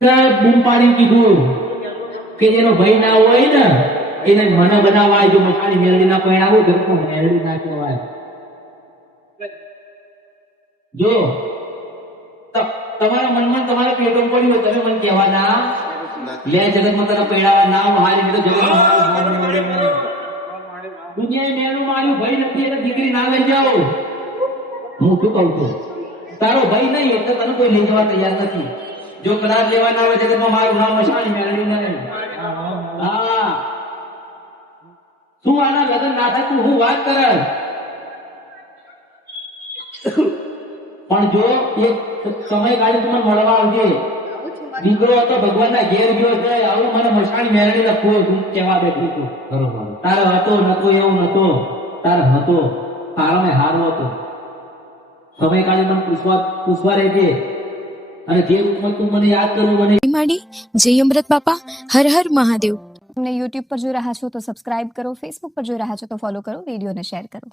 બૂમ પાડી કીધું કે જેનો ભાઈ ના હોય ને એને મને બનાવાય, જો મસાણી મેળવી ના પહેણાવું તો મેળવી ના કહેવાય. જો તમારા મનમાં તમારા પેટો પડ્યું હોય તમે મને કહેવાના લે જગતમાં તને પહેણાવા ના હારી તો જગત દુનિયાએ મેળું માર્યું ભાઈ નથી એટલે દીકરી ના લઈ જાઓ. હું શું કહું છું, તારો ભાઈ નહીં એટલે તને કોઈ લઈ જવા તૈયાર નથી. જો કદાચ લેવાના આવે જગતમાં મારું નામ મસાણી મેળવ્યું નહીં. હા શું આના લગ્ન ના થાય તું હું વાત કરે, પણ જો એક સમય કાઢી તું મને મળવા આવજે. દીકરો હતો ભગવાનના ઘેર ગયો છે આવું મને મસાણી મેળવી લખવું તું કહેવા બેઠું છું. બરોબર તારો હતો નતો એવું નતો, તારો હતો તારો ને હારો હતો. સમય કાઢી મને પૂછવા રહેજે અને જે રૂપમાં તું મને યાદ કરું મને માડી જય અમૃત બાપા. હર હર મહાદેવ. તમને યુટ્યુબ પર જોઈ રહ્યા છો તો સબસ્ક્રાઇબ કરો, ફેસબુક પર જોઈ રહ્યા છો તો ફોલો કરો, વિડીયોને શેર કરો.